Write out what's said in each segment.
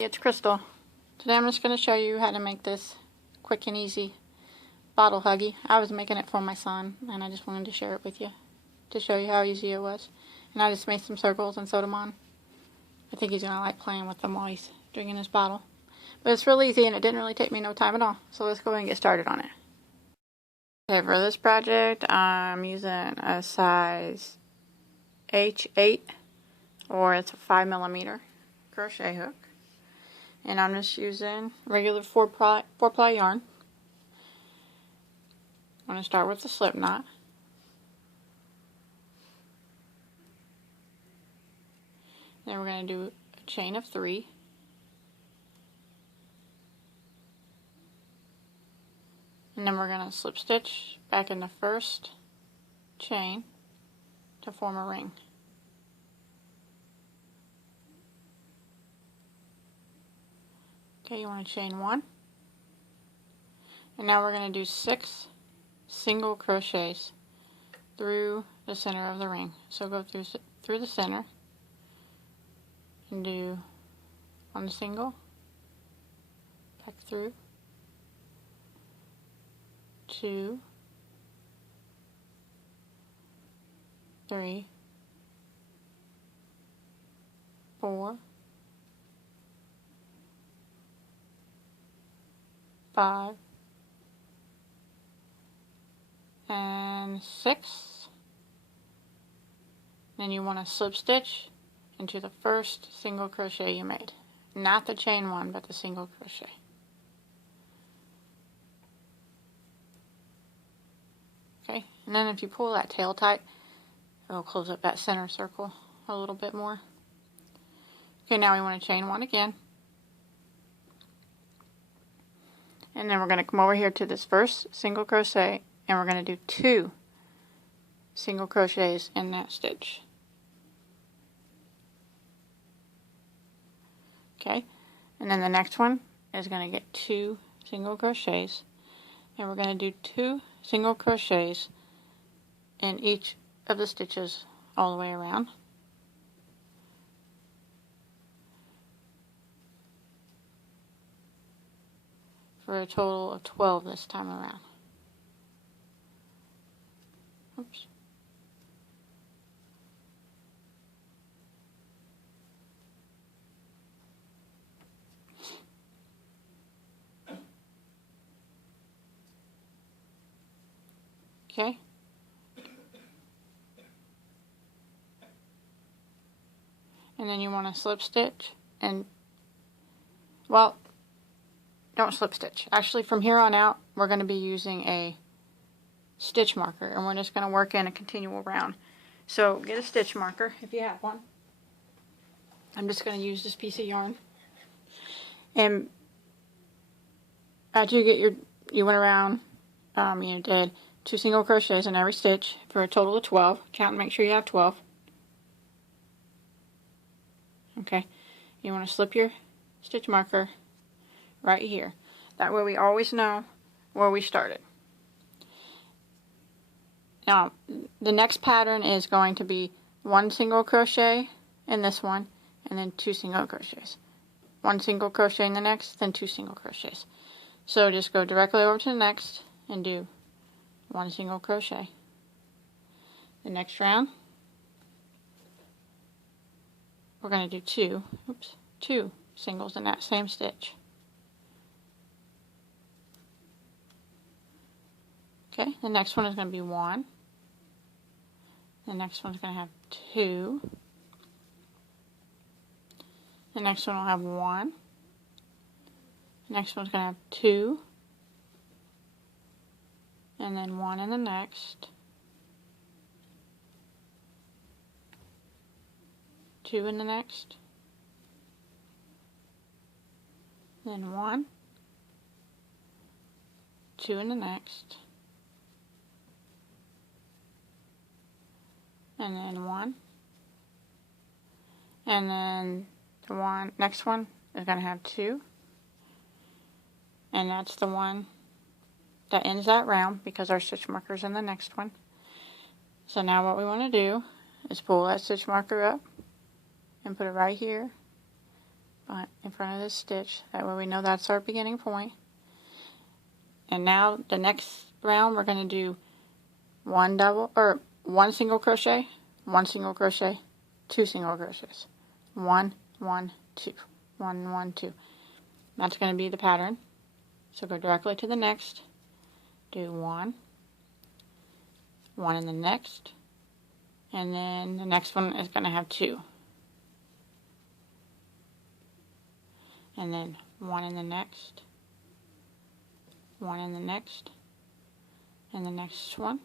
It's Crystal. Today I'm just going to show you how to make this quick and easy bottle Huggie. I was making it for my son and I just wanted to share it with you to show you how easy it was. And I just made some circles and sewed them on. I think he's going to like playing with them while he's drinking his bottle. But it's real easy and it didn't really take me no time at all. So let's go ahead and get started on it. Okay, for this project I'm using a size H8 or it's a 5mm crochet hook. And I'm just using regular 4-ply yarn. I'm going to start with the slip knot. Then we're going to do a chain of 3. And then we're going to slip stitch back in the first chain to form a ring. Okay, you want to chain 1. And now we're going to do 6 single crochets through the center of the ring. So go through the center and do 1 single, back through, 2, 3, 4, 5, and 6. Then you want to slip stitch into the first single crochet you made. Not the chain 1, but the single crochet. Okay, and then if you pull that tail tight, it'll close up that center circle a little bit more. Okay, now we want to chain 1 again. And then we're going to come over here to this first single crochet and we're going to do 2 single crochets in that stitch. Okay, and then the next one is going to get 2 single crochets and we're going to do 2 single crochets in each of the stitches all the way around. For a total of 12 this time around. Oops. Okay. And then you want to slip stitch and, well, don't slip stitch. Actually, from here on out, we're going to be using a stitch marker, and we're just going to work in a continual round. So get a stitch marker if you have one. I'm just going to use this piece of yarn. And after you went around, you did 2 single crochets in every stitch for a total of 12. Count and make sure you have 12. Okay, you want to slip your stitch marker right here. That way we always know where we started. Now, the next pattern is going to be 1 single crochet in this one, and then 2 single crochets. 1 single crochet in the next, then 2 single crochets. So just go directly over to the next and do 1 single crochet. The next round, we're going to do 2 singles in that same stitch. Okay, the next one is going to be 1. The next one's going to have 2. The next one will have 1. The next one's going to have 2. And then 1 in the next. 2 in the next. Then 1. 2 in the next. And then 1. And then the next one is going to have 2. And that's the one that ends that round because our stitch marker is in the next one. So now what we want to do is pull that stitch marker up and put it right here, in front of this stitch. That way we know that's our beginning point. And now the next round we're going to do one single crochet, one single crochet, two single crochets. 1, 1, 2, 1, 1, 2. That's going to be the pattern. So go directly to the next. Do 1, 1 in the next, and then the next one is going to have 2. And then 1 in the next, 1 in the next, and the next one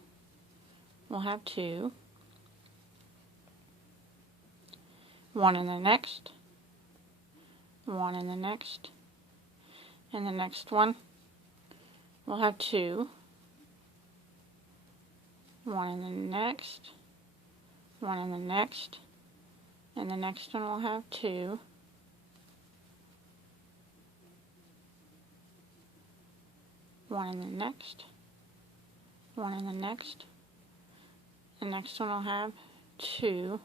will have 2. 1 in the next, 1 in the next, and the next one will have 2. 1 in the next, 1 in the next, and the next one will have 2. 1 in the next, 1 in the next, the next one will have 2.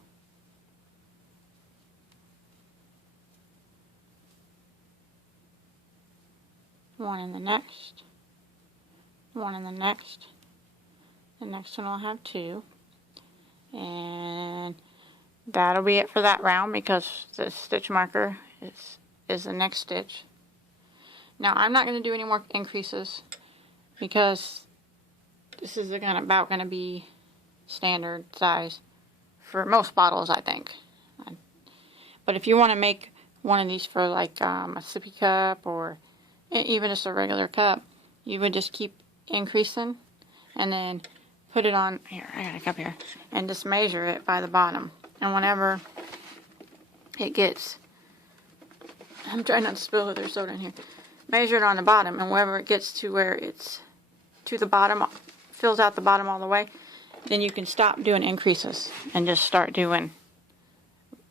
1 in the next, 1 in the next, the next one will have 2, and that'll be it for that round because the stitch marker is the next stitch. Now I'm not going to do any more increases because this is about going to be standard size for most bottles, I think. But if you want to make one of these for like a sippy cup or even just a regular cup, you would just keep increasing and then put it on here. I got a cup here, and just measure it by the bottom. And whenever it gets, I'm trying not to spill their soda in here. Measure it on the bottom, and wherever it gets to where it's to the bottom, fills out the bottom all the way, then you can stop doing increases and just start doing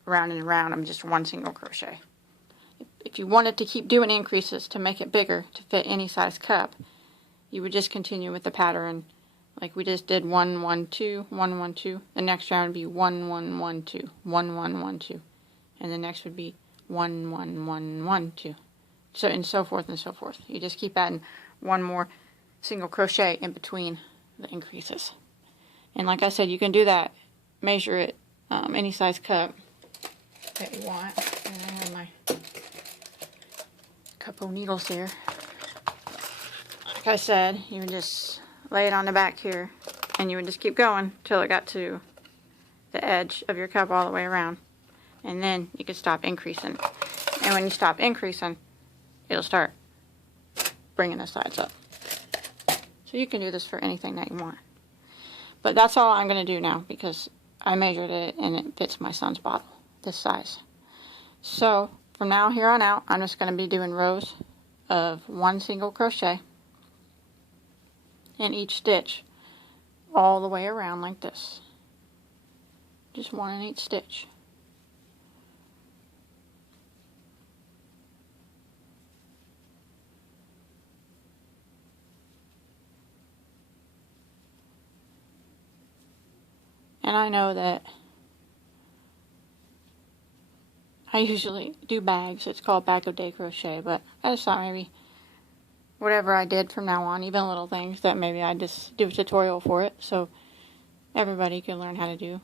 round and round of just one single crochet. If you wanted to keep doing increases to make it bigger to fit any size cup, you would just continue with the pattern like we just did 1, 1, 2, 1, 1, 2. The next round would be 1, 1, 1, 2, 1, 1, 1, 2, and the next would be 1, 1, 1, 1, 2. So and so forth and so forth. You just keep adding one more single crochet in between the increases. And like I said, you can do that. Measure it any size cup that you want. And I have my couple needles here. Like I said, you would just lay it on the back here, and you would just keep going till it got to the edge of your cup all the way around, and then you could stop increasing. And when you stop increasing, it'll start bringing the sides up. So you can do this for anything that you want. But that's all I'm going to do now because I measured it and it fits my son's bottle, this size. So from now here on out, I'm just going to be doing rows of one single crochet in each stitch all the way around like this. Just one in each stitch. And I know that I usually do bags. It's called Bagoday crochet, but I just thought maybe whatever I did from now on, even little things, that maybe I just do a tutorial for it so everybody can learn how to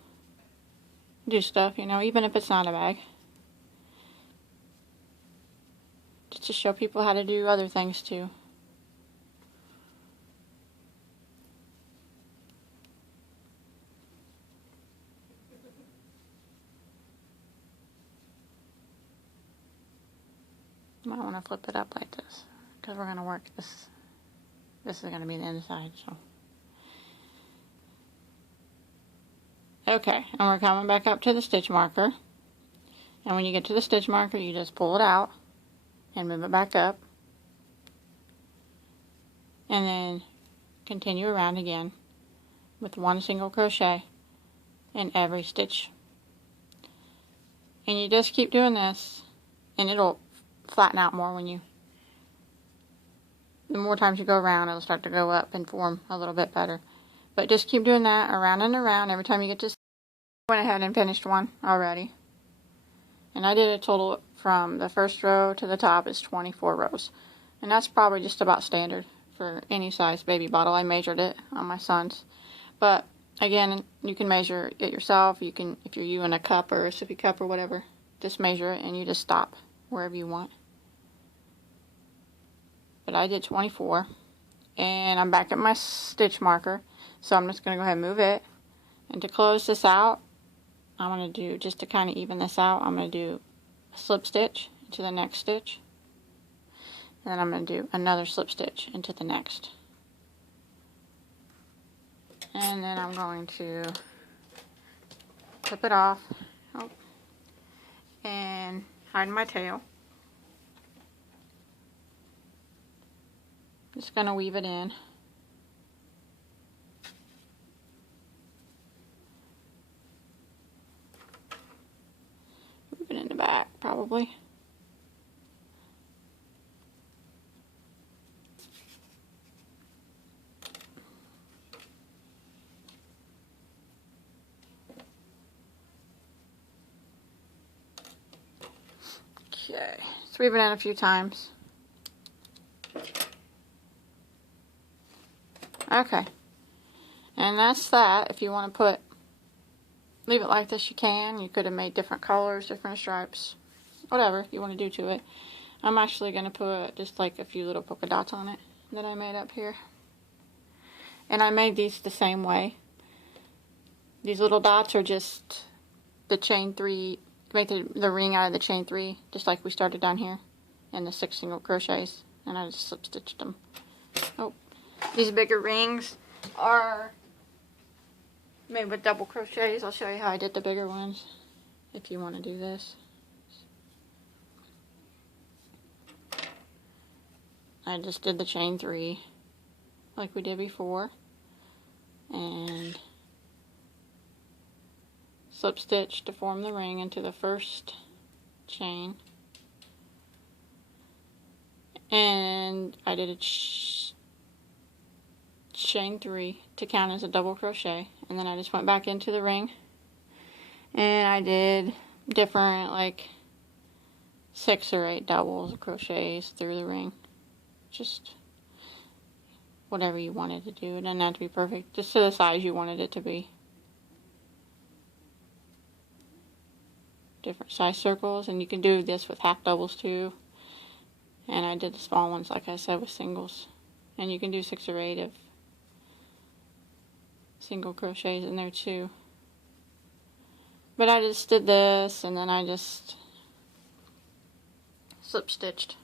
do stuff, you know, even if it's not a bag. Just to show people how to do other things too. Might want to flip it up like this because we're going to work this. This is going to be the inside, so. Okay, and we're coming back up to the stitch marker. And when you get to the stitch marker, you just pull it out and move it back up. And then continue around again with one single crochet in every stitch. And you just keep doing this, and it'll flatten out more when the more times you go around, it'll start to go up and form a little bit better. But just keep doing that around and around every time you get to. I went ahead and finished one already, and I did a total from the first row to the top is 24 rows. And that's probably just about standard for any size baby bottle. I measured it on my son's. But again, you can measure it yourself. You can, if you're using a cup or a sippy cup or whatever, just measure it and you just stop wherever you want. But I did 24. And I'm back at my stitch marker. So I'm just going to go ahead and move it. And to close this out, I'm going to do, just to kind of even this out, I'm going to do a slip stitch into the next stitch. And then I'm going to do another slip stitch into the next. And then I'm going to clip it off and hide my tail. Just going to weave it in. Weave it in the back, probably. Okay, let's weave it in a few times. Okay, and that's that. If you want to leave it like this, you can. You could have made different colors, different stripes, whatever you want to do to it. I'm actually going to put just like a few little polka dots on it that I made up here. And I made these the same way. These little dots are just the chain 3, make the ring out of the chain 3, just like we started down here, and the 6 single crochets, and I just slip stitched them. Oh. These bigger rings are made with double crochets. I'll show you how I did the bigger ones if you want to do this. I just did the chain 3 like we did before and slip stitch to form the ring into the first chain, and I did a chain 3 to count as a double crochet, and then I just went back into the ring and I did different like 6 or 8 doubles crochets through the ring, just whatever you wanted to do. It didn't have to be perfect, just to the size you wanted it to be. Different size circles, and you can do this with half doubles too, and I did the small ones like I said with singles, and you can do 6 or 8 of single crochets in there too. But I just did this and then I just slip stitched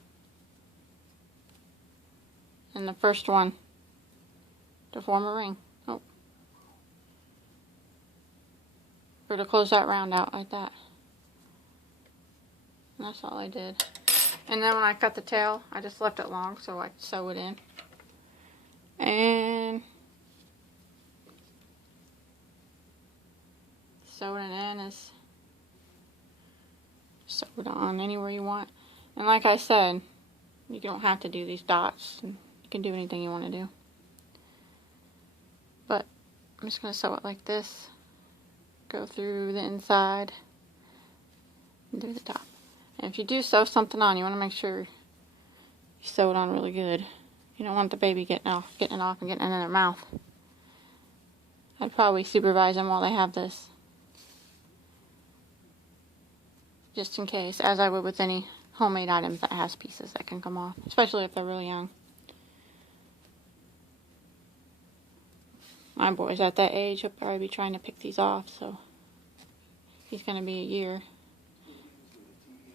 in the first one to form a ring. Oh, or to close that round out like that. And that's all I did. And then when I cut the tail, I just left it long so I could sew it in. And sewing it in is sew it on anywhere you want. And like I said, you don't have to do these dots. You can do anything you want to do. But I'm just going to sew it like this. Go through the inside and through the top. And if you do sew something on, you want to make sure you sew it on really good. You don't want the baby getting it off and getting it in their mouth. I'd probably supervise them while they have this, just in case, as I would with any homemade items that has pieces that can come off, especially if they're really young. My boy's at that age, he'll probably be trying to pick these off, so he's going to be a year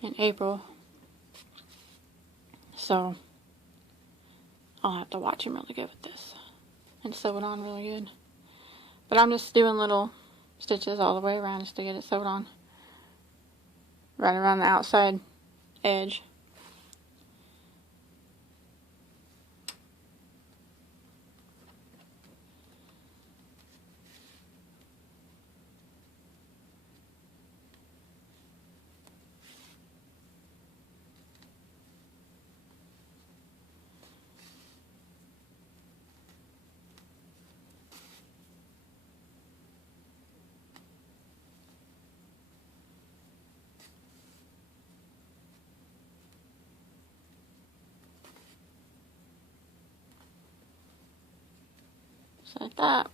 in April, so I'll have to watch him really good with this and sew it on really good. But I'm just doing little stitches all the way around just to get it sewed on, right around the outside edge. that.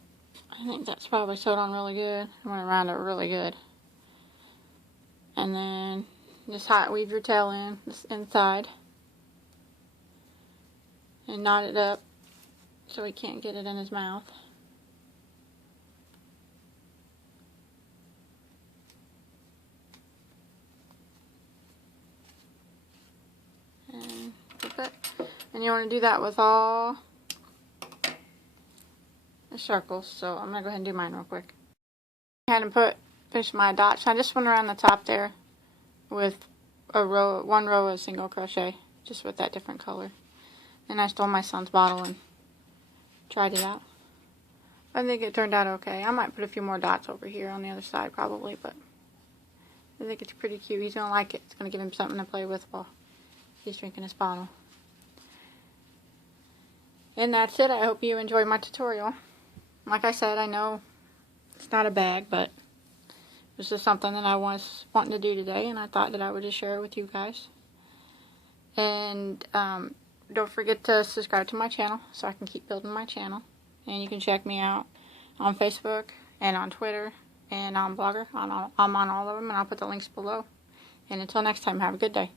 I think that's probably sewed on really good. I went around it really good. And then just hot weave your tail in this inside. And knot it up so he can't get it in his mouth. And flip it. And you want to do that with all the circles. So I'm going to go ahead and do mine real quick. I had to finish my dots. I just went around the top there with one row of single crochet, just with that different color. And I stole my son's bottle and tried it out. I think it turned out okay. I might put a few more dots over here on the other side probably, but I think it's pretty cute. He's going to like it. It's going to give him something to play with while he's drinking his bottle. And that's it. I hope you enjoyed my tutorial. Like I said, I know it's not a bag, but it was just something that I was wanting to do today, and I thought that I would just share it with you guys. And don't forget to subscribe to my channel so I can keep building my channel. And you can check me out on Facebook and on Twitter and on Blogger. I'm on all of them, and I'll put the links below. And until next time, have a good day.